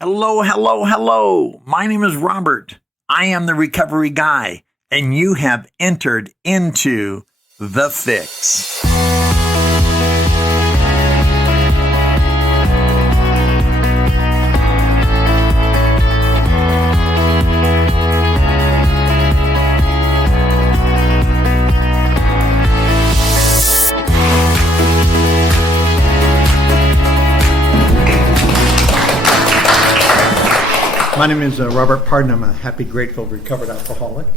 Hello, hello, hello. My name is Robert. I am the recovery guy, and you have entered into The Fix. My name is Robert Pardon. I'm a happy, grateful, recovered alcoholic.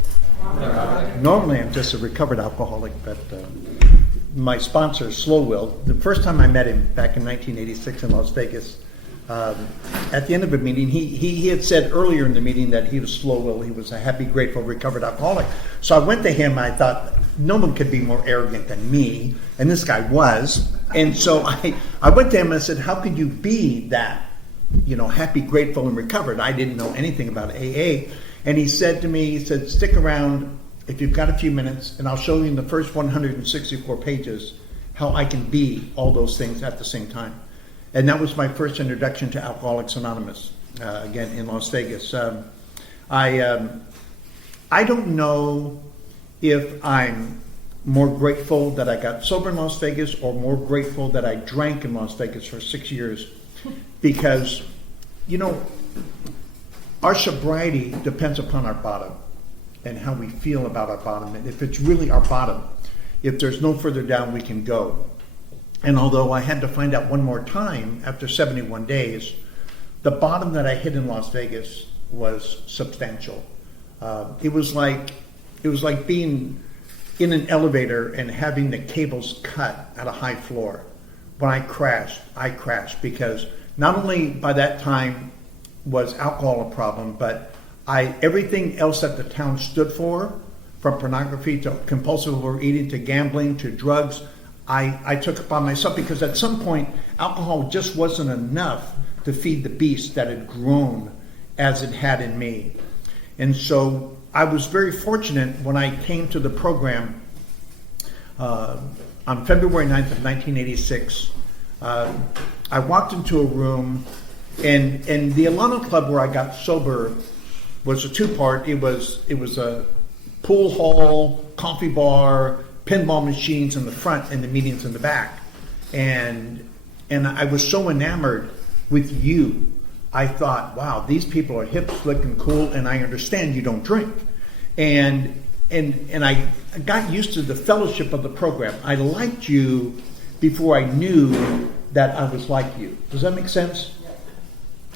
Normally, I'm just a recovered alcoholic, but my sponsor, Slow Will, the first time I met him back in 1986 in Las Vegas, at the end of a meeting, he had said earlier in the meeting that he was Slow Will. He was a happy, grateful, recovered alcoholic. So I went to him. I thought, no one could be more arrogant than me, and this guy was. And so I went to him and I said, how could you be that? Happy, grateful, and recovered. I didn't know anything about AA. And he said to me, stick around if you've got a few minutes, and I'll show you in the first 164 pages how I can be all those things at the same time. And that was my first introduction to Alcoholics Anonymous, again, in Las Vegas. I don't know if I'm more grateful that I got sober in Las Vegas or more grateful that I drank in Las Vegas for 6 years. Because, our sobriety depends upon our bottom and how we feel about our bottom. And if it's really our bottom, if there's no further down we can go. And although I had to find out one more time after 71 days, the bottom that I hit in Las Vegas was substantial. It was like being in an elevator and having the cables cut at a high floor. When I crashed because not only by that time was alcohol a problem, but everything else that the town stood for, from pornography to compulsive overeating to gambling to drugs, I took upon myself because at some point alcohol just wasn't enough to feed the beast that had grown as it had in me. And so I was very fortunate when I came to the program on February 9th of 1986. I walked into a room, and the Alano Club where I got sober was a two-part. It was a pool hall, coffee bar, pinball machines in the front, and the meetings in the back. And I was so enamored with you. I thought, wow, these people are hip, slick, and cool, and I understand you don't drink. And I got used to the fellowship of the program. I liked you before I knew that I was like you. Does that make sense?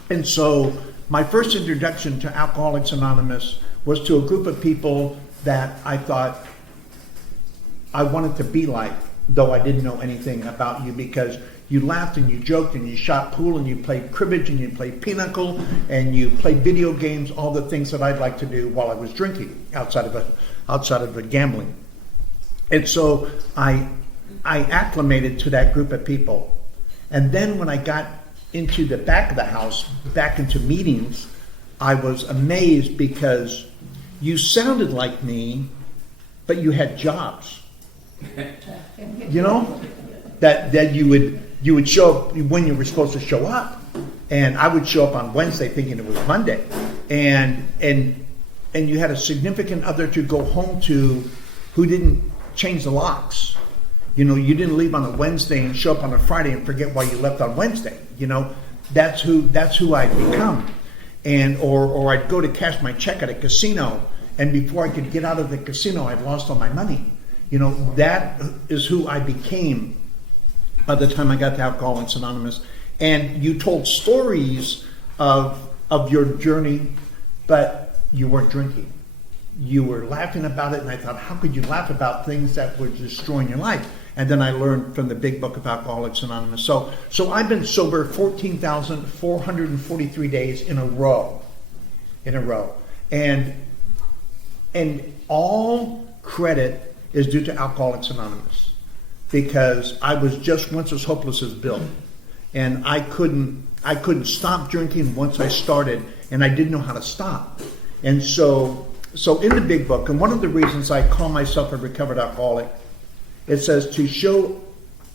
And so my first introduction to Alcoholics Anonymous was to a group of people that I thought I wanted to be like, though I didn't know anything about you, because you laughed and you joked and you shot pool and you played cribbage and you played pinochle and you played video games, all the things that I'd like to do while I was drinking outside of the gambling. And so I acclimated to that group of people. And then when I got into the back of the house, back into meetings, I was amazed because you sounded like me, but you had jobs. That you would show up when you were supposed to show up. And I would show up on Wednesday thinking it was Monday. And you had a significant other to go home to who didn't change the locks. You didn't leave on a Wednesday and show up on a Friday and forget why you left on Wednesday. That's who I'd become. Or I'd go to cash my check at a casino, and before I could get out of the casino, I'd lost all my money. That is who I became by the time I got to Alcoholics Anonymous. And you told stories of your journey, but you weren't drinking. You were laughing about it, and I thought, how could you laugh about things that were destroying your life? And then I learned from the big book of Alcoholics Anonymous. So I've been sober 14,443 days in a row. And all credit is due to Alcoholics Anonymous, because I was just once as hopeless as Bill. And I couldn't stop drinking once I started, and I didn't know how to stop. And so in the big book, and one of the reasons I call myself a recovered alcoholic, it says to show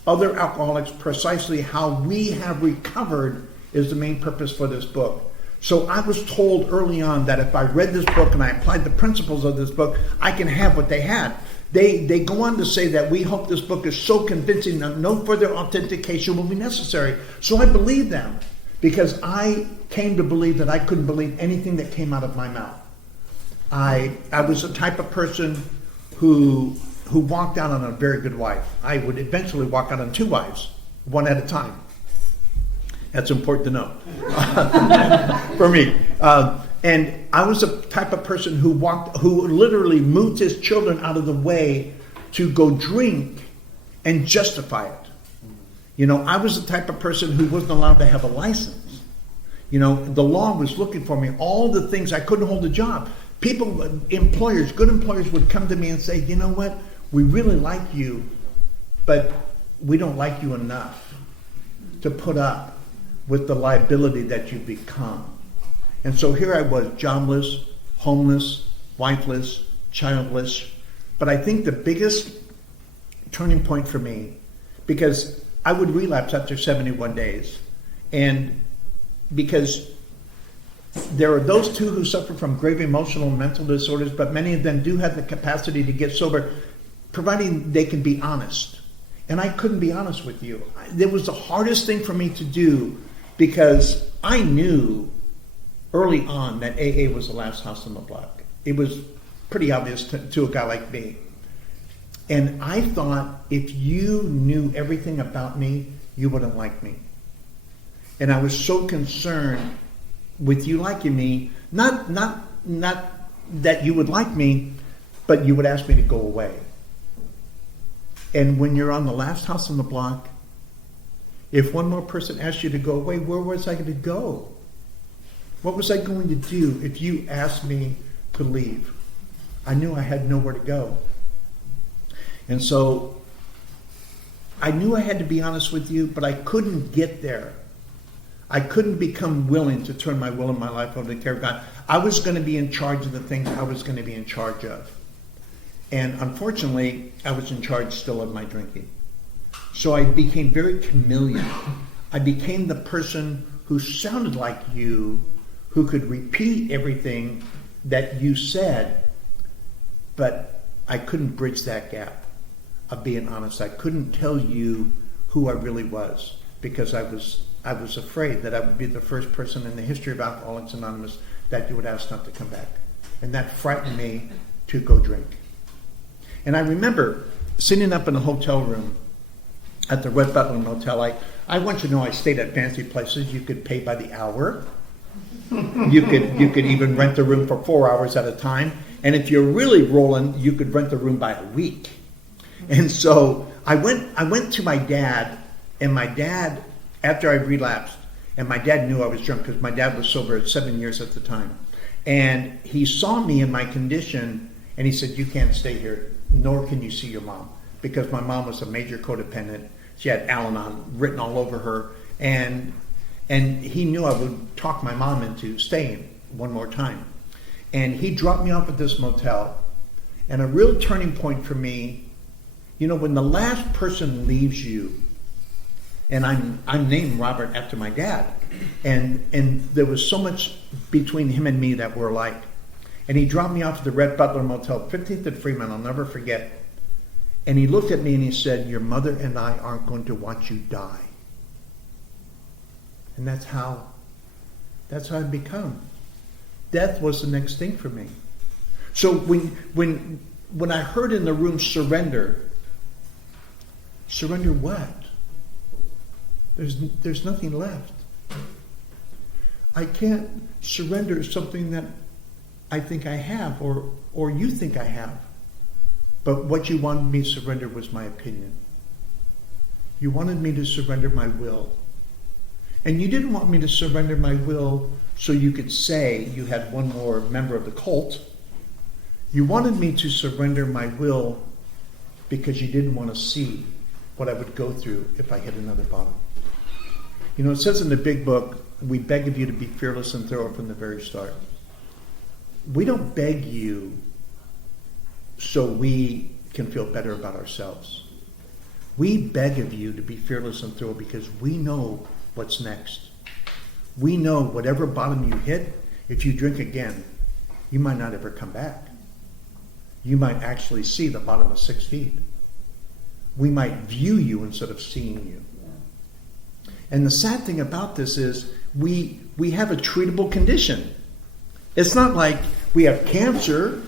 other alcoholics precisely how we have recovered is the main purpose for this book. So I was told early on that if I read this book and I applied the principles of this book, I can have what they had. They go on to say that we hope this book is so convincing that no further authentication will be necessary. So I believe them because I came to believe that I couldn't believe anything that came out of my mouth. I was the type of person who walked out on a very good wife. I would eventually walk out on 2 wives, one at a time. That's important to know for me. And I was the type of person who literally moved his children out of the way to go drink and justify it. You know, I was the type of person who wasn't allowed to have a license. You know, the law was looking for me. All the things, I couldn't hold a job. People, good employers would come to me and say, you know what, we really like you, but we don't like you enough to put up with the liability that you become. And so here I was, jobless, homeless, wifeless, childless. But I think the biggest turning point for me, because I would relapse after 71 days, and because there are those too who suffer from grave emotional and mental disorders, but many of them do have the capacity to get sober, providing they can be honest. And I couldn't be honest with you. It was the hardest thing for me to do because I knew early on that AA was the last house on the block. It was pretty obvious to a guy like me. And I thought if you knew everything about me, you wouldn't like me. And I was so concerned with you liking me, not that you would like me, but you would ask me to go away. And when you're on the last house on the block, if one more person asked you to go away, where was I going to go? What was I going to do if you asked me to leave? I knew I had nowhere to go. And so I knew I had to be honest with you, but I couldn't get there. I couldn't become willing to turn my will and my life over to the care of God. I was going to be in charge of the things I was going to be in charge of. And unfortunately, I was in charge still of my drinking. So I became very chameleon. I became the person who sounded like you, who could repeat everything that you said, but I couldn't bridge that gap of being honest. I couldn't tell you who I really was because I was afraid that I would be the first person in the history of Alcoholics Anonymous that you would ask not to come back. And that frightened me to go drink. And I remember sitting up in a hotel room at the Red Butler Motel. I want you to know I stayed at fancy places. You could pay by the hour. You could even rent a room for 4 hours at a time. And if you're really rolling, you could rent a room by a week. And so I went to my dad, and my dad, after I relapsed, and my dad knew I was drunk because my dad was sober 7 years at the time. And he saw me in my condition, and he said, you can't stay here, nor can you see your mom. Because my mom was a major codependent. She had Al-Anon written all over her. And he knew I would talk my mom into staying one more time. And he dropped me off at this motel. And a real turning point for me, you know, when the last person leaves you, and I'm named Robert after my dad, and there was so much between him and me that were alike. And he dropped me off at the Red Butler Motel, 15th and Freeman, I'll never forget. And he looked at me and he said, your mother and I aren't going to watch you die. And that's how I've become. Death was the next thing for me. So when I heard in the room surrender what? There's nothing left. I can't surrender something that I think I have or you think I have. But what you wanted me to surrender was my opinion. You wanted me to surrender my will. And you didn't want me to surrender my will so you could say you had one more member of the cult. You wanted me to surrender my will because you didn't want to see what I would go through if I hit another bottom. You know, it says in the big book, we beg of you to be fearless and thorough from the very start. We don't beg you so we can feel better about ourselves. We beg of you to be fearless and thorough because we know what's next. We know whatever bottom you hit, if you drink again, you might not ever come back. You might actually see the bottom of 6 feet. We might view you instead of seeing you. And the sad thing about this is we have a treatable condition. It's not like we have cancer,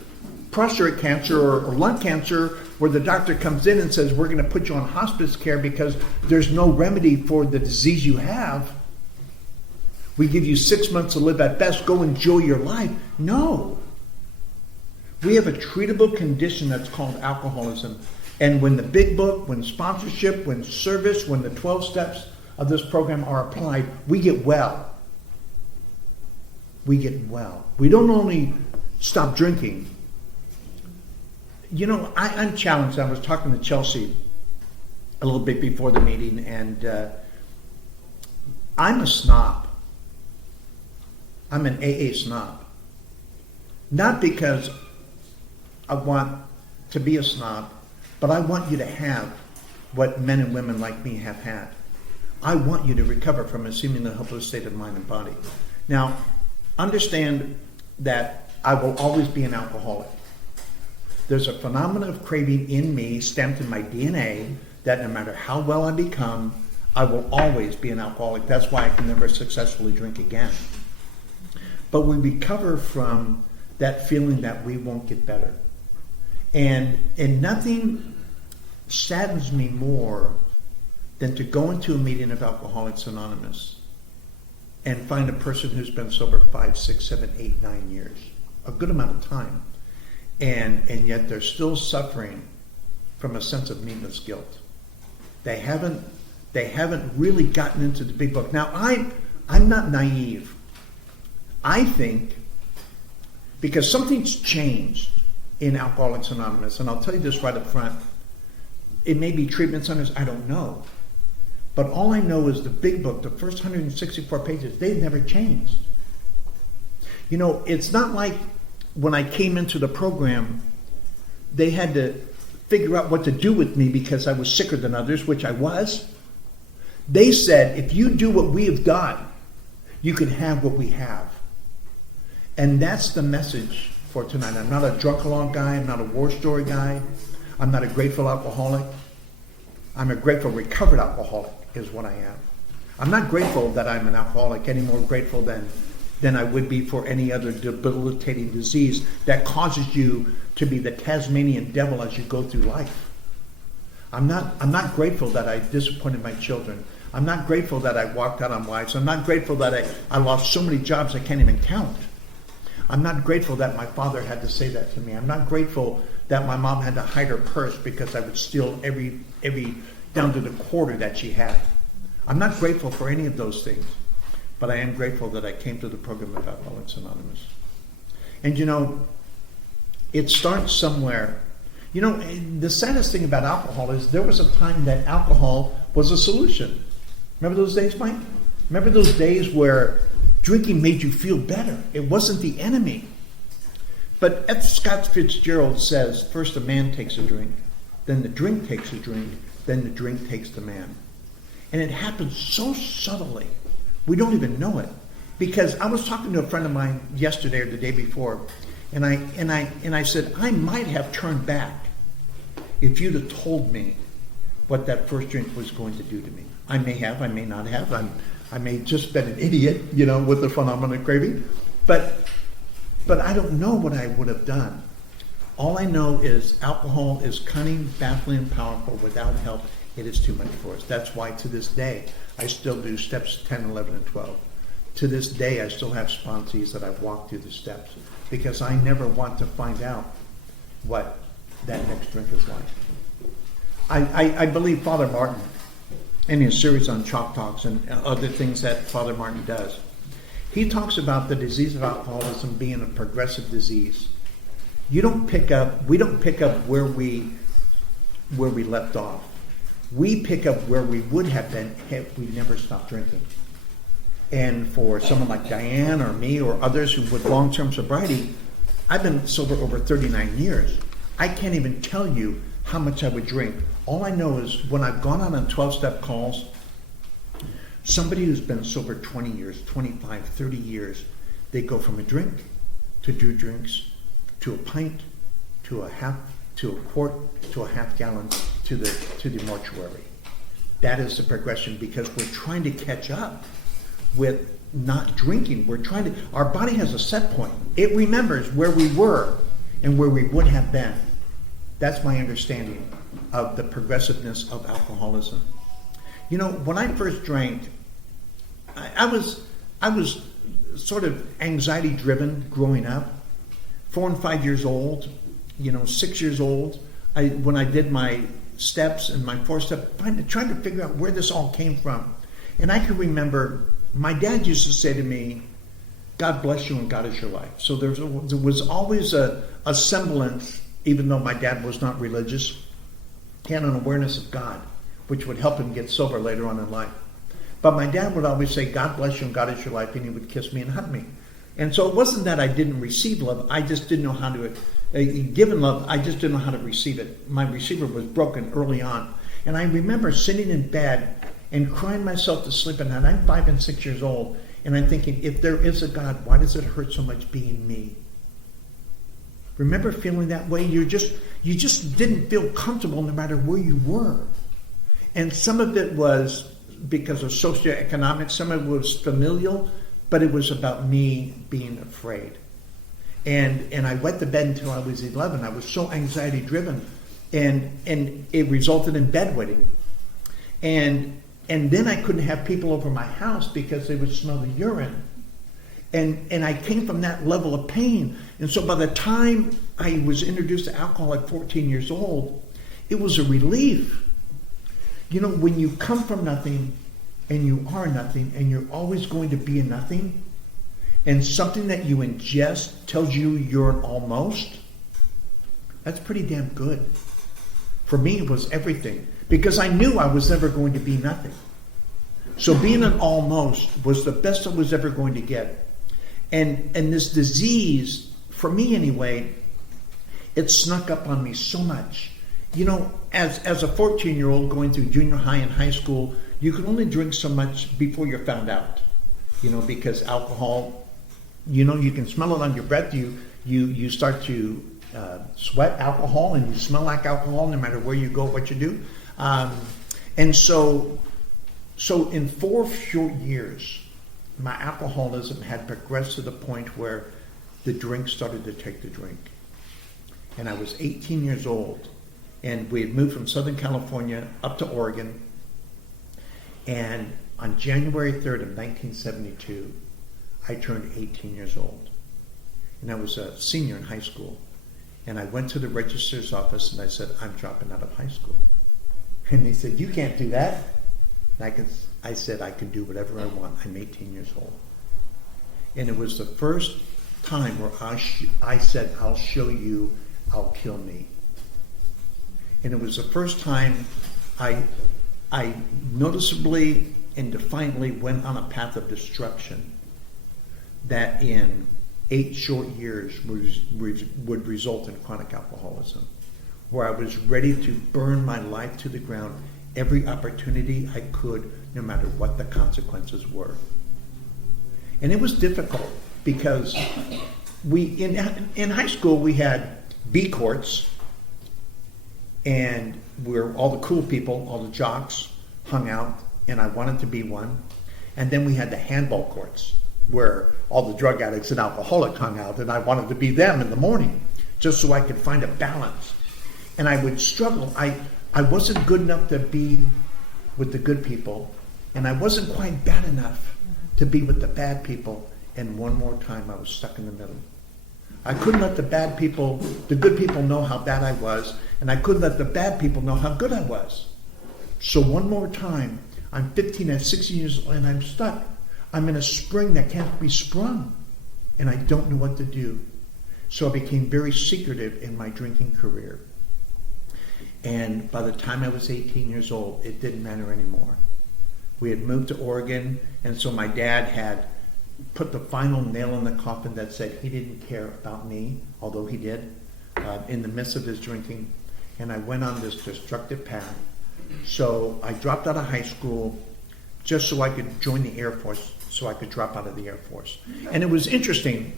prostate cancer or lung cancer, where the doctor comes in and says, we're going to put you on hospice care because there's no remedy for the disease you have. We give you 6 months to live at best. Go enjoy your life. No. We have a treatable condition that's called alcoholism. And when the big book, when sponsorship, when service, when the 12 steps of this program are applied, we get well. We get well. We don't only stop drinking. You know, I'm challenged. I was talking to Chelsea a little bit before the meeting, and I'm a snob. I'm an AA snob. Not because I want to be a snob, but I want you to have what men and women like me have had. I want you to recover from a seemingly hopeless state of mind and body. Now, understand that I will always be an alcoholic. There's a phenomenon of craving in me, stamped in my DNA, that no matter how well I become, I will always be an alcoholic. That's why I can never successfully drink again. But we recover from that feeling that we won't get better. And nothing saddens me more than to go into a meeting of Alcoholics Anonymous and find a person who's been sober 5, 6, 7, 8, 9 years, a good amount of time, and yet they're still suffering from a sense of meaningless guilt. They haven't really gotten into the big book. Now, I'm not naive. I think because something's changed in Alcoholics Anonymous, and I'll tell you this right up front, it may be treatment centers, I don't know. But all I know is the big book, the first 164 pages, they've never changed. You know, it's not like when I came into the program, they had to figure out what to do with me because I was sicker than others, which I was. They said, if you do what we have done, you can have what we have. And that's the message for tonight. I'm not a drunk-along guy. I'm not a war story guy. I'm not a grateful alcoholic. I'm a grateful recovered alcoholic is what I am. I'm not grateful that I'm an alcoholic, any more grateful than I would be for any other debilitating disease that causes you to be the Tasmanian devil as you go through life. I'm not grateful that I disappointed my children. I'm not grateful that I walked out on wives. I'm not grateful that I lost so many jobs I can't even count. I'm not grateful that my father had to say that to me. I'm not grateful that my mom had to hide her purse because I would steal every down to the quarter that she had. I'm not grateful for any of those things, but I am grateful that I came to the program of Alcoholics Anonymous. And you know, it starts somewhere. You know, the saddest thing about alcohol is there was a time that alcohol was a solution. Remember those days, Mike? Remember those days where drinking made you feel better? It wasn't the enemy. But F. Scott Fitzgerald says, first a man takes a drink, then the drink takes a drink, then the drink takes the man. And it happens so subtly, we don't even know it. Because I was talking to a friend of mine yesterday or the day before, and I said, I might have turned back if you'd have told me what that first drink was going to do to me. I may have, I may not have. I may just been an idiot, you know, with the phenomenon of craving. But I don't know what I would have done. All I know is alcohol is cunning, baffling, and powerful. Without help, it is too much for us. That's why to this day, I still do steps 10, 11, and 12. To this day, I still have sponsees that I've walked through the steps because I never want to find out what that next drink is like. I believe Father Martin, in his series on Chalk Talks and other things that Father Martin does, he talks about the disease of alcoholism being a progressive disease. We don't pick up where we left off. We pick up where we would have been had we never stopped drinking. And for someone like Diane or me or others who with long-term sobriety, I've been sober over 39 years. I can't even tell you how much I would drink. All I know is when I've gone on 12-step calls, Somebody who's been sober 20 years, 25, 30 years, they go from a drink to 2 drinks to a pint to a half, to a quart, to a half gallon, to the mortuary. That is the progression, because we're trying to catch up with not drinking. Our body has a set point. It remembers where we were and where we would have been. That's my understanding of the progressiveness of alcoholism. You know, when I first drank, I was sort of anxiety driven growing up. 4 and 5 years old, 6 years old, when I did my steps and my 4-step, trying to figure out where this all came from. And I can remember my dad used to say to me, God bless you and God is your life. So there was always a semblance, even though my dad was not religious, he had an awareness of God, which would help him get sober later on in life. But my dad would always say, God bless you and God is your life, and he would kiss me and hug me. And so it wasn't that I didn't receive love, I just didn't know how to, given love, I just didn't know how to receive it. My receiver was broken early on. And I remember sitting in bed and crying myself to sleep at night. I'm 5 and 6 years old, and I'm thinking, if there is a God, why does it hurt so much being me? Remember feeling that way? You just didn't feel comfortable no matter where you were. And some of it was because of socioeconomic, some of it was familial, but it was about me being afraid. And I went to bed until I was 11. I was so anxiety driven, and it resulted in bedwetting. And then I couldn't have people over my house because they would smell the urine. And I came from that level of pain. And so by the time I was introduced to alcohol at 14 years old, it was a relief. When you come from nothing and you are nothing and you're always going to be a nothing, and something that you ingest tells you you're an almost, that's pretty damn good. For me, it was everything, because I knew I was never going to be nothing. So being an almost was the best I was ever going to get. And this disease, for me anyway, it snuck up on me so much. As a 14-year-old going through junior high and high school, you can only drink so much before you're found out. Because alcohol, you can smell it on your breath. You start to sweat alcohol, and you smell like alcohol no matter where you go, what you do. And so in 4 short years, my alcoholism had progressed to the point where the drink started to take the drink. And I was 18 years old, and we had moved from Southern California up to Oregon. And on January 3rd of 1972, I turned 18 years old. And I was a senior in high school. And I went to the registrar's office and I said, I'm dropping out of high school. And they said, you can't do that. And I said, I can do whatever I want. I'm 18 years old. And it was the first time where I said, I'll show you, I'll kill me. And it was the first time I noticeably and defiantly went on a path of destruction that in 8 short years would result in chronic alcoholism, where I was ready to burn my life to the ground every opportunity I could, no matter what the consequences were. And it was difficult because in high school we had B courts, and where all the cool people, all the jocks hung out, and I wanted to be one. And then we had the handball courts, where all the drug addicts and alcoholics hung out, and I wanted to be them in the morning, just so I could find a balance. And I would struggle. I wasn't good enough to be with the good people, and I wasn't quite bad enough to be with the bad people, and one more time I was stuck in the middle. I couldn't let the good people know how bad I was, and I couldn't let the bad people know how good I was. So one more time, I'm 15 and 16 years old, and I'm stuck. I'm in a spring that can't be sprung, and I don't know what to do. So I became very secretive in my drinking career. And by the time I was 18 years old, it didn't matter anymore. We had moved to Oregon, and so my dad had put the final nail in the coffin that said he didn't care about me, although he did, in the midst of his drinking. And I went on this destructive path. So I dropped out of high school, just so I could join the Air Force, so I could drop out of the Air Force. And it was interesting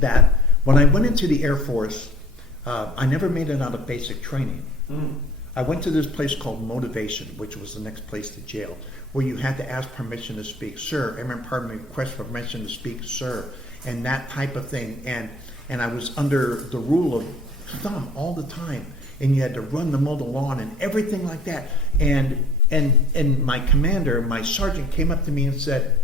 that when I went into the Air Force, I never made it out of basic training. I went to this place called Motivation, which was the next place to jail, where you had to ask permission to speak, sir. Airman Pardon request permission to speak, sir, and that type of thing. And I was under the rule of thumb all the time, and you had to run the mow the lawn and everything like that. And my commander, my sergeant, came up to me and said,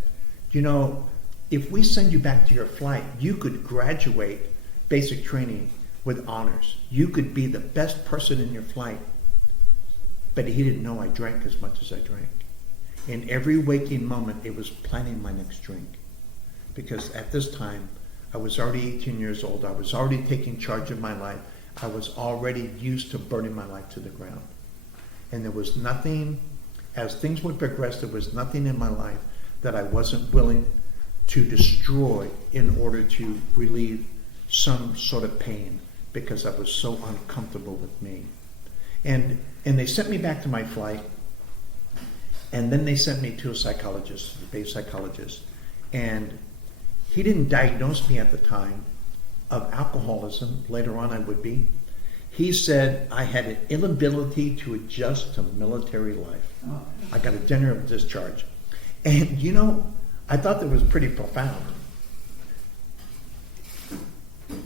you know, if we send you back to your flight, you could graduate basic training with honors. You could be the best person in your flight. But he didn't know I drank as much as I drank. In every waking moment, it was planning my next drink. Because at this time, I was already 18 years old. I was already taking charge of my life. I was already used to burning my life to the ground. And there was nothing, as things would progress, there was nothing in my life that I wasn't willing to destroy in order to relieve some sort of pain, because I was so uncomfortable with me. And they sent me back to my flight, and then they sent me to a psychologist, a base psychologist. And he didn't diagnose me at the time of alcoholism. Later on I would be. He said I had an inability to adjust to military life. I got a general discharge. And you know, I thought that was pretty profound.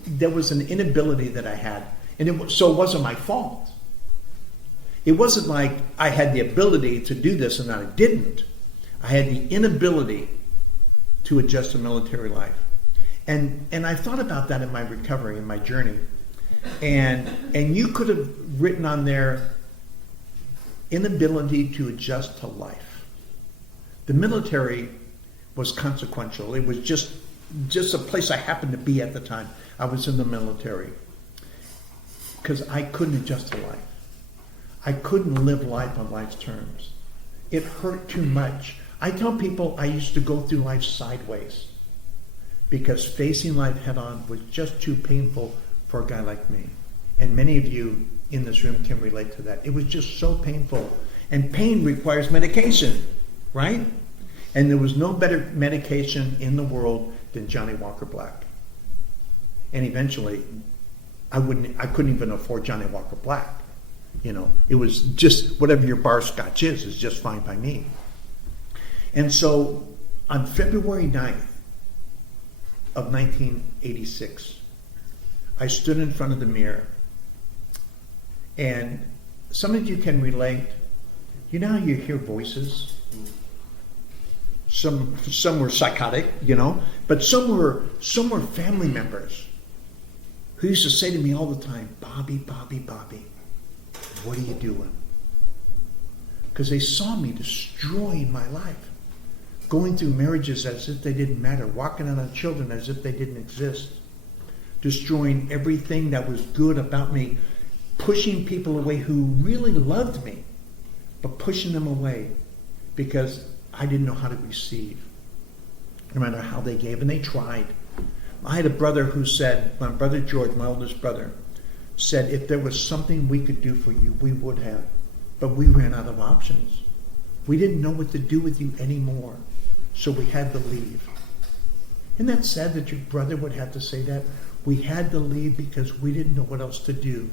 There was an inability that I had, and so it wasn't my fault. It wasn't like I had the ability to do this and I didn't. I had the inability to adjust to military life. And I thought about that in my recovery, in my journey. And you could have written on there, inability to adjust to life. The military was consequential. It was just a place I happened to be at the time. I was in the military because I couldn't adjust to life. I couldn't live life on life's terms. It hurt too much. I tell people I used to go through life sideways because facing life head on was just too painful for a guy like me. And many of you in this room can relate to that. It was just so painful. And pain requires medication, right? And there was no better medication in the world than Johnny Walker Black. And eventually, I couldn't even afford Johnny Walker Black. You know, it was just whatever your bar scotch is just fine by me. And so on February 9th of 1986, I stood in front of the mirror. And some of you can relate. You know how you hear voices? Some were psychotic, you know, but some were family members who used to say to me all the time, Bobby, Bobby, Bobby, what are you doing? Because they saw me destroying my life, going through marriages as if they didn't matter, walking out on children as if they didn't exist, destroying everything that was good about me, pushing people away who really loved me, but pushing them away because I didn't know how to receive, no matter how they gave, and they tried. I had a brother who said, my brother George, my oldest brother, said if there was something we could do for you, we would have. But we ran out of options. We didn't know what to do with you anymore, so we had to leave. Isn't that sad that your brother would have to say that? We had to leave because we didn't know what else to do.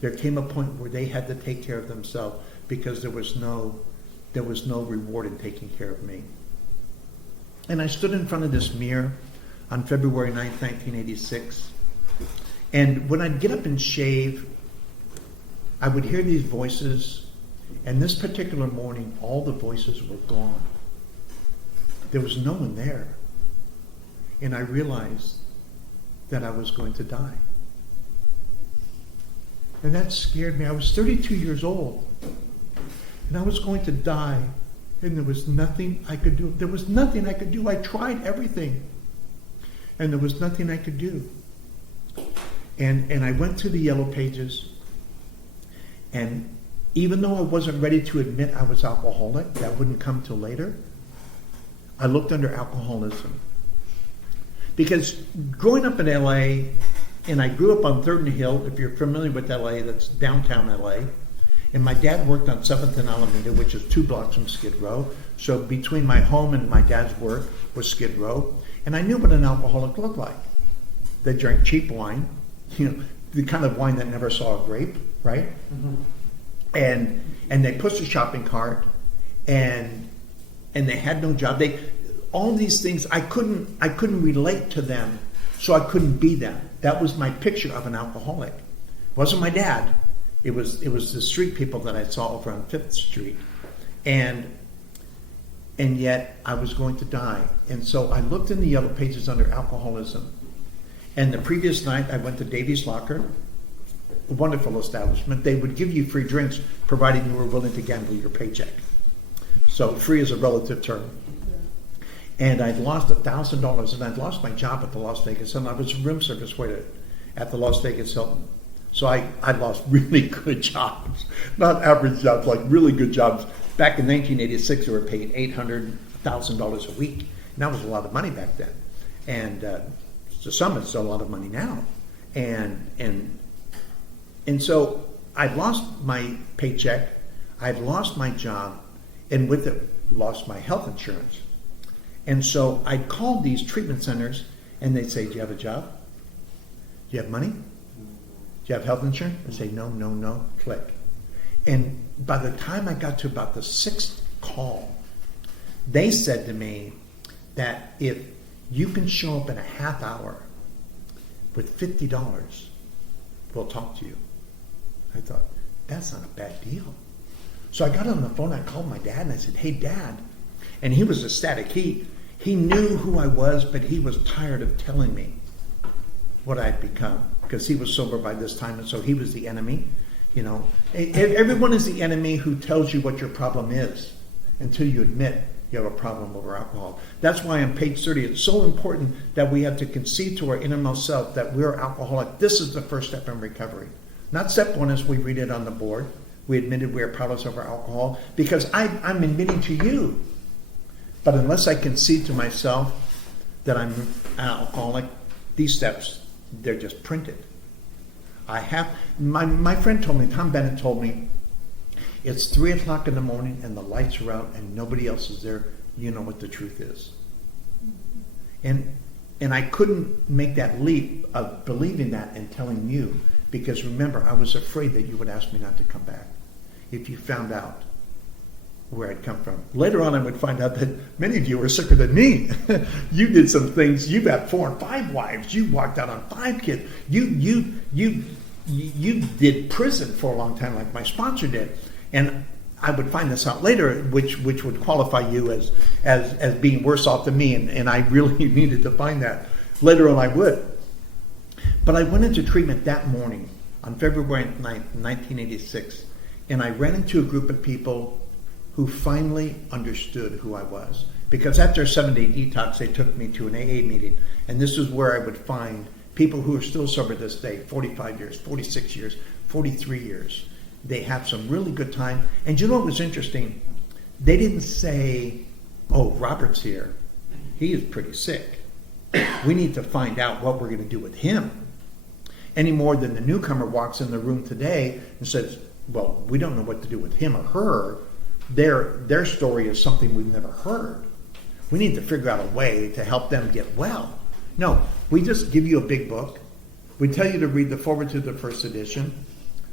There came a point where they had to take care of themselves because there was no reward in taking care of me. And I stood in front of this mirror on February 9th, 1986. And when I'd get up and shave, I would hear these voices. And this particular morning, all the voices were gone. There was no one there. And I realized that I was going to die. And that scared me. I was 32 years old. And I was going to die. And there was nothing I could do. There was nothing I could do. I tried everything. And there was nothing I could do. And I went to the Yellow Pages. And even though I wasn't ready to admit I was alcoholic, that wouldn't come till later, I looked under alcoholism. Because growing up in LA, and I grew up on 3rd and Hill, if you're familiar with LA, that's downtown LA, And my dad worked on 7th and Alameda, which is 2 blocks from Skid Row. So between my home and my dad's work was Skid Row. And I knew what an alcoholic looked like. They drank cheap wine, the kind of wine that never saw a grape, right? Mm-hmm. And they pushed a shopping cart, and they had no job. All these things, I couldn't relate to them, so I couldn't be them. That was my picture of an alcoholic. It wasn't my dad. It was the street people that I saw over on 5th Street. And yet I was going to die. And so I looked in the yellow pages under alcoholism. And the previous night I went to Davy's Locker, a wonderful establishment. They would give you free drinks provided you were willing to gamble your paycheck. So free is a relative term. And I'd lost $1,000, and I'd lost my job at the Las Vegas Hilton. I was a room service waiter at the Las Vegas Hilton. So I lost really good jobs, not average jobs, like really good jobs. Back in 1986, we were paid $800,000 a week. And that was a lot of money back then. And to some, it's a lot of money now. And so I'd lost my paycheck, I'd lost my job, and with it, lost my health insurance. And so I called these treatment centers, and they'd say, do you have a job? Do you have money? Do you have health insurance? I'd say, no, click. And by the time I got to about the 6th call, they said to me that if you can show up in a half hour with $50, we'll talk to you. I thought, that's not a bad deal. So I got on the phone, I called my dad, and I said, hey, Dad. And he was ecstatic. He knew who I was, but he was tired of telling me what I'd become, because he was sober by this time, and so he was the enemy. Everyone is the enemy who tells you what your problem is until you admit you have a problem over alcohol. That's why on page 30, it's so important that we have to concede to our innermost self that we're alcoholic. This is the first step in recovery. Not step 1 as we read it on the board. We admitted we are powerless over alcohol, because I'm admitting to you. But unless I concede to myself that I'm an alcoholic, these steps, they're just printed. My friend told me, Tom Bennett told me, it's 3 o'clock in the morning and the lights are out and nobody else is there. You know what the truth is. And I couldn't make that leap of believing that and telling you, because remember, I was afraid that you would ask me not to come back if you found out where I'd come from. Later on, I would find out that many of you are sicker than me. You did some things. You've had 4 and 5 wives. You walked out on 5 kids. You did prison for a long time, like my sponsor did. And I would find this out later, which would qualify you as being worse off than me. And I really needed to find that. Later on, I would. But I went into treatment that morning on February 9th, 1986. And I ran into a group of people who finally understood who I was. Because after a 7-day detox, they took me to an AA meeting. And this is where I would find people who are still sober this day, 45 years, 46 years, 43 years. They have some really good time. And you know what was interesting? They didn't say, oh, Robert's here. He is pretty sick. We need to find out what we're going to do with him. Any more than the newcomer walks in the room today and says, well, we don't know what to do with him or her. Their story is something we've never heard. We need to figure out a way to help them get well. No, we just give you a big book. We tell you to read the forward to the first edition,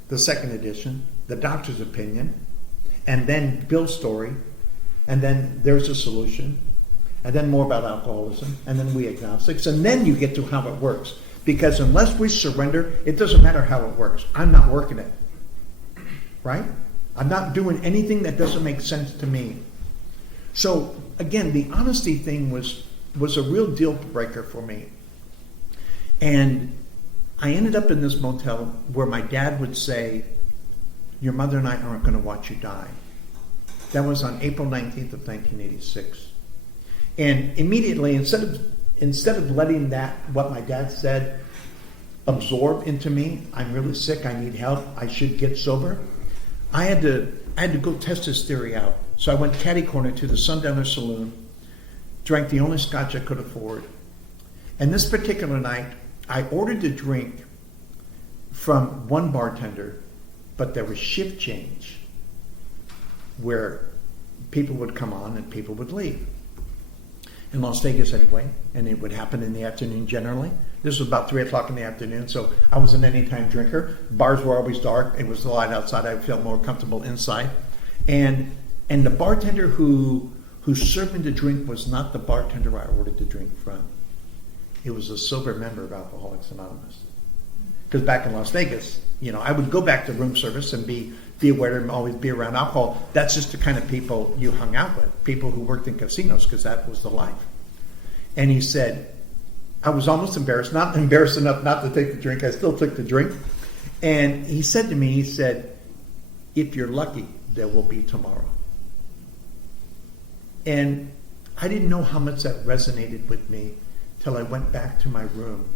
the second edition, the doctor's opinion, and then Bill's story, and then there's a solution, and then more about alcoholism, and then we agnostics, and then you get to how it works. Because unless we surrender, it doesn't matter how it works. I'm not working it. Right? I'm not doing anything that doesn't make sense to me. So, again, the honesty thing was a real deal breaker for me. And I ended up in this motel where my dad would say, your mother and I aren't going to watch you die. That was on April 19th of 1986. And immediately, instead of letting that, what my dad said, absorb into me, I'm really sick, I need help, I should get sober, I had to go test this theory out. So I went catty corner to the Sundowner Saloon, drank the only scotch I could afford. And this particular night, I ordered a drink from one bartender but there was shift change where people would come on and people would leave. In Las Vegas anyway, and it would happen in the afternoon generally. This was about 3 o'clock in the afternoon, so I was an anytime drinker. Bars were always dark. It was light outside. I felt more comfortable inside. And the bartender who served me the drink was not the bartender I ordered the drink from. It was a sober member of Alcoholics Anonymous. Because back in Las Vegas, I would go back to room service and be aware and always be around alcohol. That's just the kind of people you hung out with, people who worked in casinos, because that was the life. And he said, I was almost embarrassed, not embarrassed enough not to take the drink. I still took the drink. And he said to me, he said, if you're lucky, there will be tomorrow. And I didn't know how much that resonated with me till I went back to my room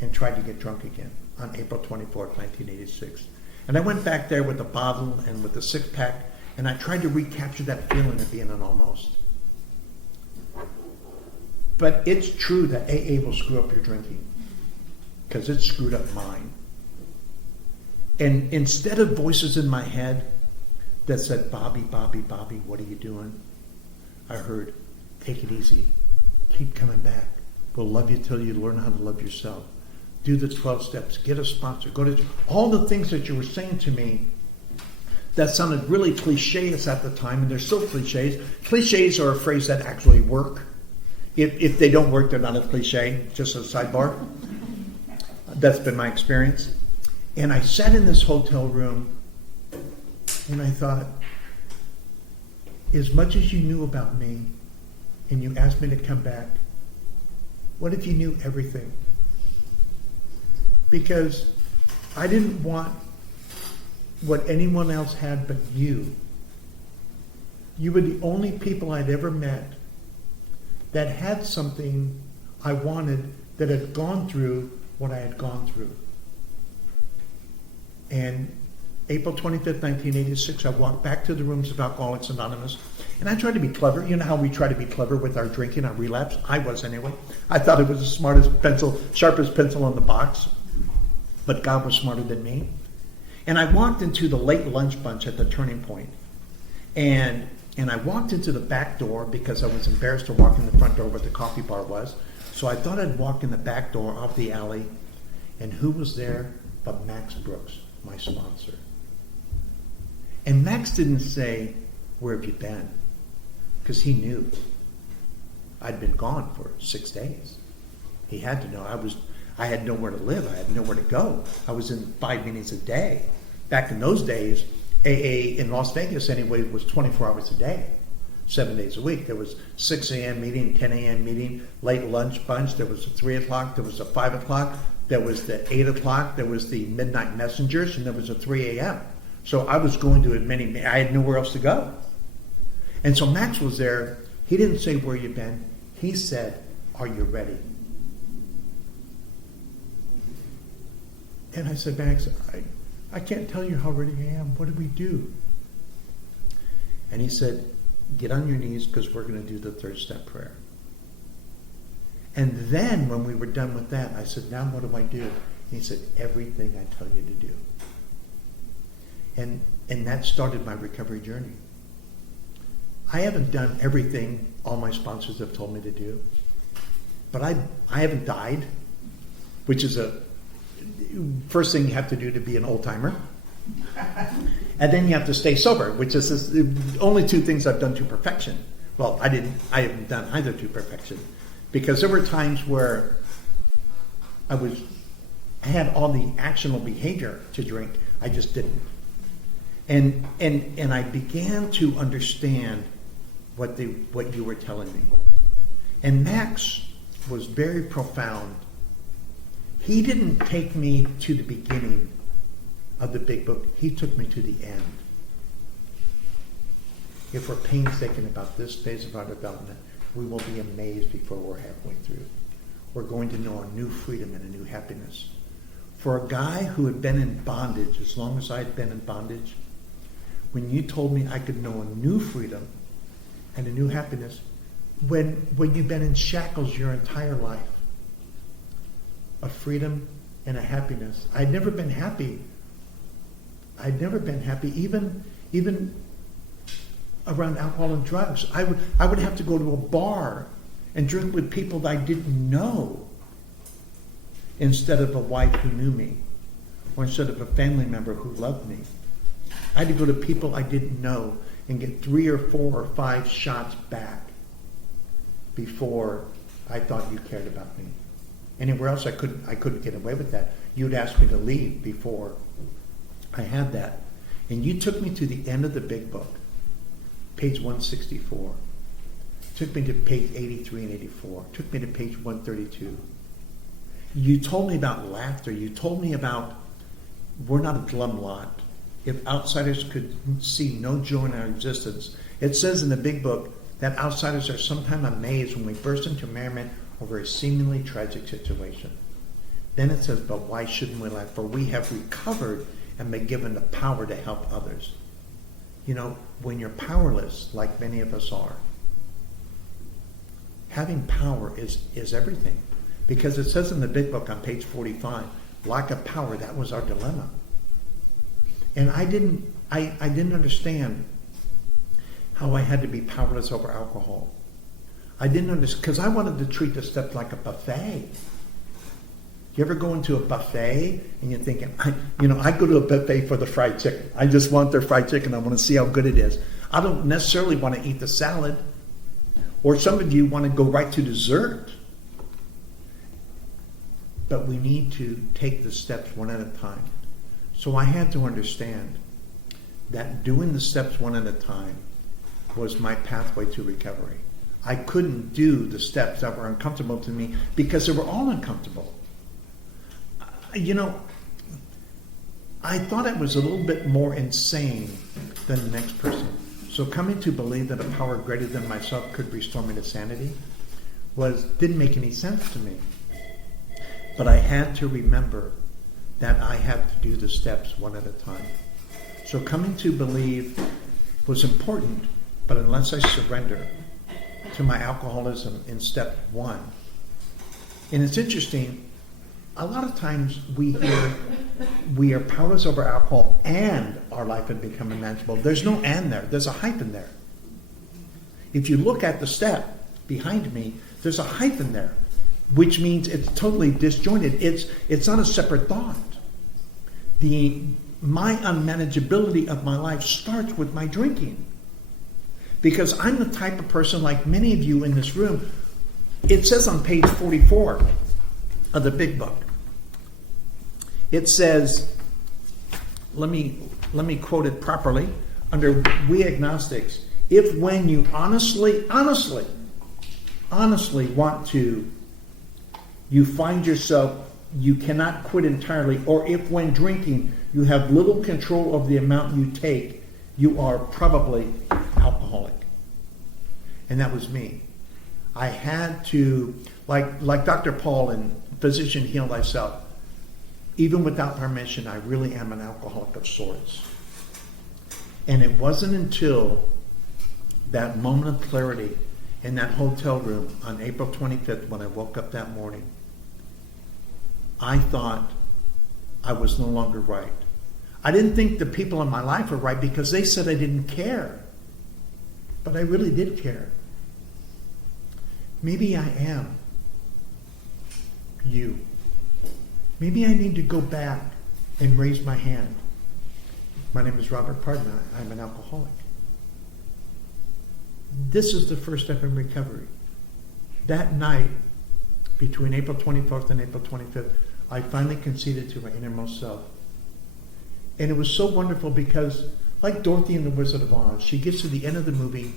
and tried to get drunk again on April 24th, 1986. And I went back there with a bottle and with a six-pack, and I tried to recapture that feeling of being an almost. But it's true that AA will screw up your drinking, because it screwed up mine. And instead of voices in my head that said, Bobby, Bobby, Bobby, what are you doing? I heard, take it easy. Keep coming back. We'll love you till you learn how to love yourself. Do the 12 steps. Get a sponsor. Go to all the things that you were saying to me that sounded really cliches at the time, and they're still cliches. Cliches are a phrase that actually work. If they don't work, they're not a cliche. Just a sidebar. That's been my experience. And I sat in this hotel room, and I thought, as much as you knew about me, and you asked me to come back, what if you knew everything? Because I didn't want what anyone else had but you. You were the only people I'd ever met that had something I wanted, that had gone through what I had gone through. And April 25th, 1986, I walked back to the rooms of Alcoholics Anonymous, and I tried to be clever. You know how we try to be clever with our drinking, our relapse? I was anyway. I thought it was the smartest pencil, sharpest pencil in the box, but God was smarter than me. And I walked into the late lunch bunch at the Turning Point, and I walked into the back door because I was embarrassed to walk in the front door where the coffee bar was. So I thought I'd walk in the back door off the alley, and who was there but Max Brooks, my sponsor. And Max didn't say, where have you been? Because he knew I'd been gone for 6 days. He had to know. I had nowhere to live. I had nowhere to go. I was in 5 meetings a day. Back in those days, AA in Las Vegas anyway was 24 hours a day, 7 days a week. There was 6 a.m. meeting, 10 a.m. meeting, late lunch bunch. There was a 3 o'clock. There was a 5 o'clock. There was the 8 o'clock. There was the midnight messengers, and there was a 3 a.m. So I was going to as many. I had nowhere else to go. And so Max was there. He didn't say, where you been? He said, are you ready? And I said, Max, I can't tell you how ready I am. What do we do? And he said, get on your knees because we're going to do the third step prayer. And then when we were done with that, I said, now what do I do? And he said, everything I tell you to do. And that started my recovery journey. I haven't done everything all my sponsors have told me to do. But I haven't died, which is a first thing you have to do to be an old timer. And then you have to stay sober, which is the only two things I've done to perfection. Well, I haven't done either to perfection, because there were times where I had all the actionable behavior to drink, I just didn't. And I began to understand what you were telling me. And Max was very profound. He didn't take me to the beginning of the big book. He took me to the end. If we're painstaking about this phase of our development, we will be amazed before we're halfway through. We're going to know a new freedom and a new happiness. For a guy who had been in bondage as long as I had been in bondage, when you told me I could know a new freedom and a new happiness, when you've been in shackles your entire life, a freedom and a happiness. I'd never been happy I'd never been happy, even around alcohol and drugs. I would have to go to a bar and drink with people that I didn't know instead of a wife who knew me, or instead of a family member who loved me. I had to go to people I didn't know and get 3 or 4 or 5 shots back before I thought you cared about me. Anywhere else I couldn't get away with that. You'd ask me to leave before I had that. And you took me to the end of the big book, page 164. Took me to page 83 and 84. Took me to page 132. You told me about laughter. You told me about we're not a glum lot. If outsiders could see no joy in our existence, it says in the big book that outsiders are sometimes amazed when we burst into merriment over a seemingly tragic situation. Then it says, but why shouldn't we laugh? For we have recovered and been given the power to help others. You know, when you're powerless, like many of us are, having power is everything. Because it says in the big book on page 45, lack of power, that was our dilemma. And I didn't understand how I had to be powerless over alcohol. I didn't understand, because I wanted to treat the steps like a buffet. You ever go into a buffet and you're thinking, I go to a buffet for the fried chicken. I just want their fried chicken. I want to see how good it is. I don't necessarily want to eat the salad. Or some of you want to go right to dessert. But we need to take the steps one at a time. So I had to understand that doing the steps one at a time was my pathway to recovery. I couldn't do the steps that were uncomfortable to me because they were all uncomfortable. I thought I was a little bit more insane than the next person. So coming to believe that a power greater than myself could restore me to sanity didn't make any sense to me. But I had to remember that I had to do the steps one at a time. So coming to believe was important, but unless I surrender to my alcoholism in step 1. And it's interesting, a lot of times we hear we are powerless over alcohol and our life had become unmanageable. There's no and there. There's a hyphen there. If you look at the step behind me, there's a hyphen there, which means it's totally disjointed. It's not a separate thought. My unmanageability of my life starts with my drinking. Because I'm the type of person, like many of you in this room, it says on page 44 of the big book, it says, let me quote it properly, under we agnostics, if when you honestly want to, you find yourself, you cannot quit entirely, or if when drinking, you have little control of the amount you take, you are probably alcoholic. And that was me. I had to, like Dr. Paul in Physician Heal Thyself, even without permission, I really am an alcoholic of sorts. And it wasn't until that moment of clarity in that hotel room on April 25th when I woke up that morning, I thought I was no longer right. I didn't think the people in my life were right because they said I didn't care. But I really did care. Maybe I am you. Maybe I need to go back and raise my hand. My name is Robert Pardon. I'm an alcoholic. This is the first step in recovery. That night, between April 24th and April 25th, I finally conceded to my innermost self. And it was so wonderful because, like Dorothy in the Wizard of Oz, she gets to the end of the movie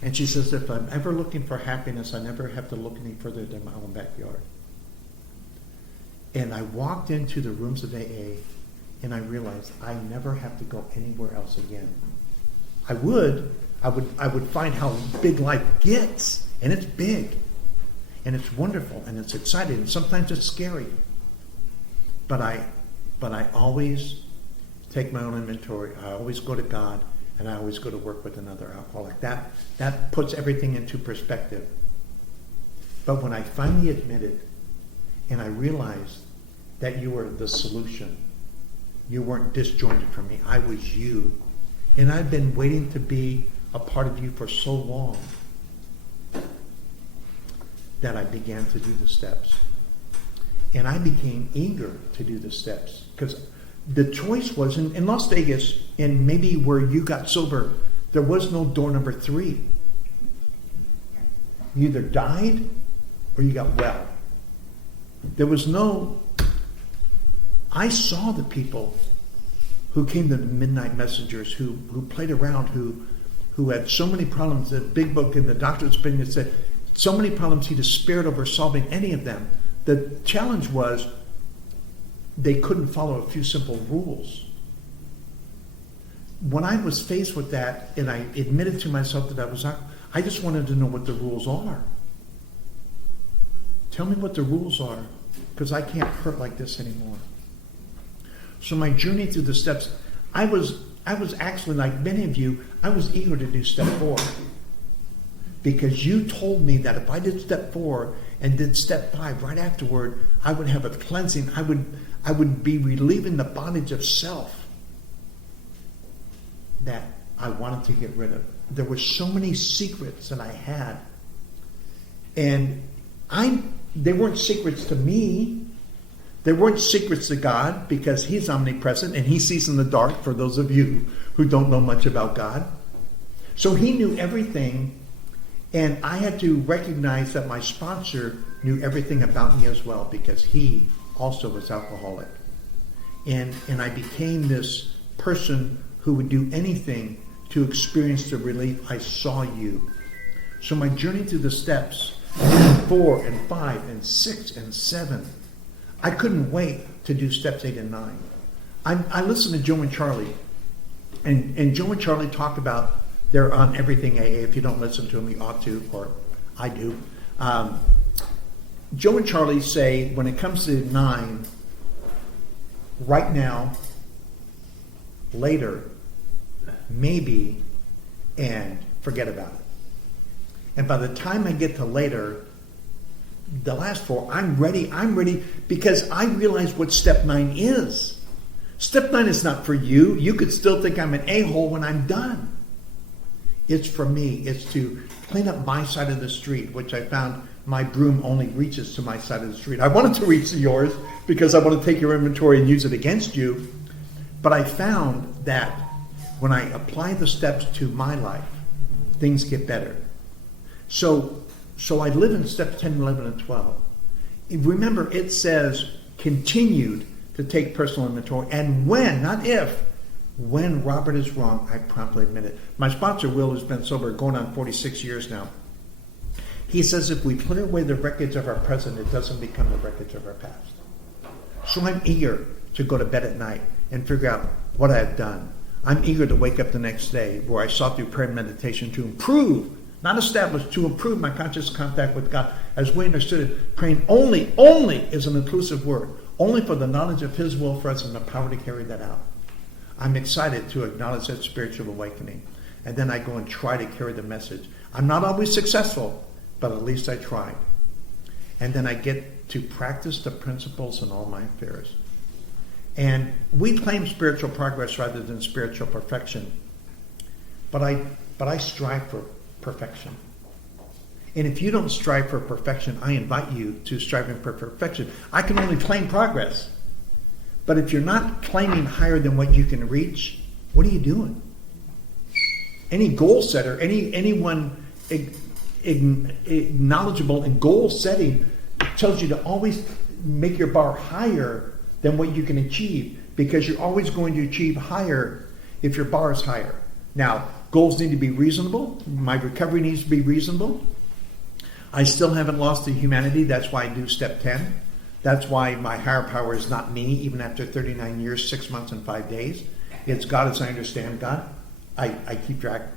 and she says, if I'm ever looking for happiness, I never have to look any further than my own backyard. And I walked into the rooms of AA and I realized I never have to go anywhere else again. I would find how big life gets, and it's big, and it's wonderful, and it's exciting, and sometimes it's scary. But I always take my own inventory. I always go to God, and I always go to work with another alcoholic. That puts everything into perspective. But when I finally admitted, and I realized that you were the solution, You weren't disjointed from me. I was you. And I've been waiting to be a part of you for so long that I began to do the steps. And I became eager to do the steps because the choice was in Las Vegas, and maybe where you got sober, there was no door number 3. You either died or you got well. There was no... I saw the people who came to the Midnight Messengers, who played around, who had so many problems. The big book in the doctor's opinion said so many problems he despaired over solving any of them. The challenge was they couldn't follow a few simple rules. When I was faced with that, and I admitted to myself that I just wanted to know what the rules are. Tell me what the rules are, because I can't hurt like this anymore. So my journey through the steps, I was actually, like many of you, I was eager to do step 4. Because you told me that if I did step 4 and did step 5 right afterward, I would have a cleansing. I would be relieving the bondage of self that I wanted to get rid of. There were so many secrets that I had. And they weren't secrets to me. They weren't secrets to God, because He's omnipresent and He sees in the dark, for those of you who don't know much about God. So He knew everything, and I had to recognize that my sponsor knew everything about me as well, because he also was alcoholic. And I became this person who would do anything to experience the relief. I saw you. So my journey through the steps, 4 and 5 and 6 and 7, I couldn't wait to do steps 8 and 9. I listened to Joe and Charlie, and Joe and Charlie talk about, they're on Everything AA. If you don't listen to them, you ought to, or I do. Joe and Charlie say, when it comes to 9, right now, later, maybe, and forget about it. And by the time I get to later, the last 4, I'm ready because I realize what step 9 is. Step 9 is not for you. You could still think I'm an a-hole when I'm done. It's for me. It's to clean up my side of the street, which I found my broom only reaches to my side of the street. I wanted to reach to yours because I want to take your inventory and use it against you. But I found that when I apply the steps to my life, things get better. So I live in steps 10, 11, and 12. Remember, it says continued to take personal inventory. And when, not if, when Robert is wrong, I promptly admit it. My sponsor, Will, who's been sober going on 46 years now, he says if we clear away the wreckage of our present, it doesn't become the wreckage of our past. So I'm eager to go to bed at night and figure out what I have done. I'm eager to wake up the next day where I sought through prayer and meditation to improve, not establish, to improve my conscious contact with God. As we understood it, praying only is an inclusive word, only for the knowledge of His will for us and the power to carry that out. I'm excited to acknowledge that spiritual awakening. And then I go and try to carry the message. I'm not always successful, but at least I tried. And then I get to practice the principles in all my affairs. And we claim spiritual progress rather than spiritual perfection. But I strive for perfection. And if you don't strive for perfection, I invite you to striving for perfection. I can only claim progress. But if you're not claiming higher than what you can reach, what are you doing? Any goal setter, anyone knowledgeable in goal setting tells you to always make your bar higher than what you can achieve, because you're always going to achieve higher if your bar is higher. Now, goals need to be reasonable. My recovery needs to be reasonable. I still haven't lost the humanity. That's why I do step 10. That's why my higher power is not me, even after 39 years, 6 months, and 5 days. It's God as I understand God. I keep track.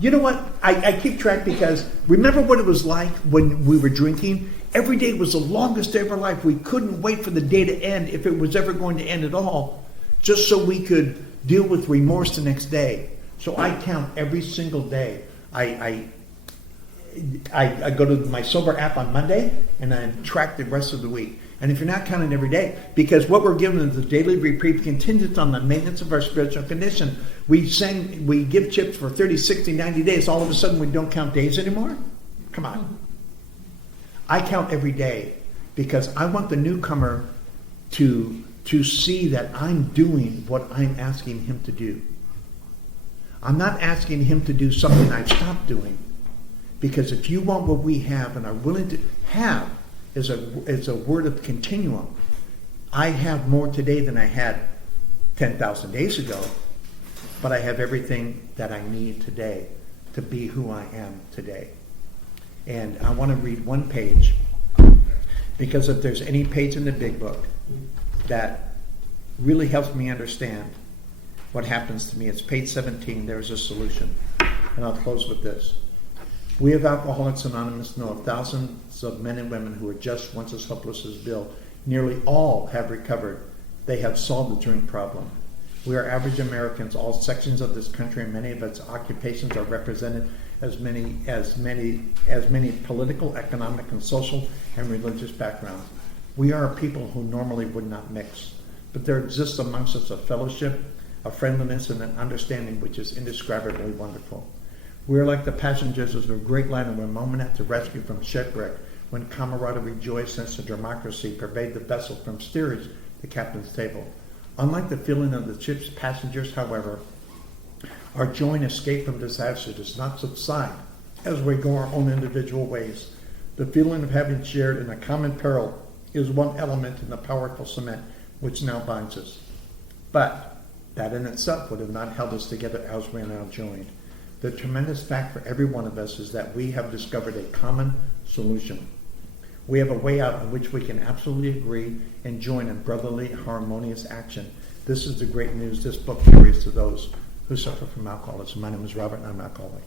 You know what? I keep track because remember what it was like when we were drinking? Every day was the longest day of our life. We couldn't wait for the day to end, if it was ever going to end at all, just so we could deal with remorse the next day. So I count every single day. I go to my sober app on Monday and I track the rest of the week. And if you're not counting every day, because what we're given is the daily reprieve contingent on the maintenance of our spiritual condition. We give chips for 30, 60, 90 days. All of a sudden we don't count days anymore? Come on. I count every day because I want the newcomer to see that I'm doing what I'm asking him to do. I'm not asking him to do something I've stopped doing. Because if you want what we have and are willing to have, is a word of continuum. I have more today than I had 10,000 days ago, but I have everything that I need today to be who I am today. And I want to read one page, because if there's any page in the big book that really helps me understand what happens to me, it's page 17. There's a solution. And I'll close with this. We of Alcoholics Anonymous know of thousands of men and women who are just once as hopeless as Bill. Nearly all have recovered. They have solved the drink problem. We are average Americans. All sections of this country and many of its occupations are represented as many political, economic, and social and religious backgrounds. We are a people who normally would not mix. But there exists amongst us a fellowship, a friendliness, and an understanding which is indescribably wonderful. We are like the passengers of a great liner when moment at the rescue from shipwreck, when camaraderie, joy, sense of democracy pervade the vessel from steerage to captain's table. Unlike the feeling of the ship's passengers, however, our joy and escape from disaster does not subside as we go our own individual ways. The feeling of having shared in a common peril is one element in the powerful cement which now binds us. But that in itself would have not held us together as we are now joined. The tremendous fact for every one of us is that we have discovered a common solution. We have a way out in which we can absolutely agree and join in brotherly, harmonious action. This is the great news this book carries to those who suffer from alcoholism. My name is Robert, and I'm an alcoholic.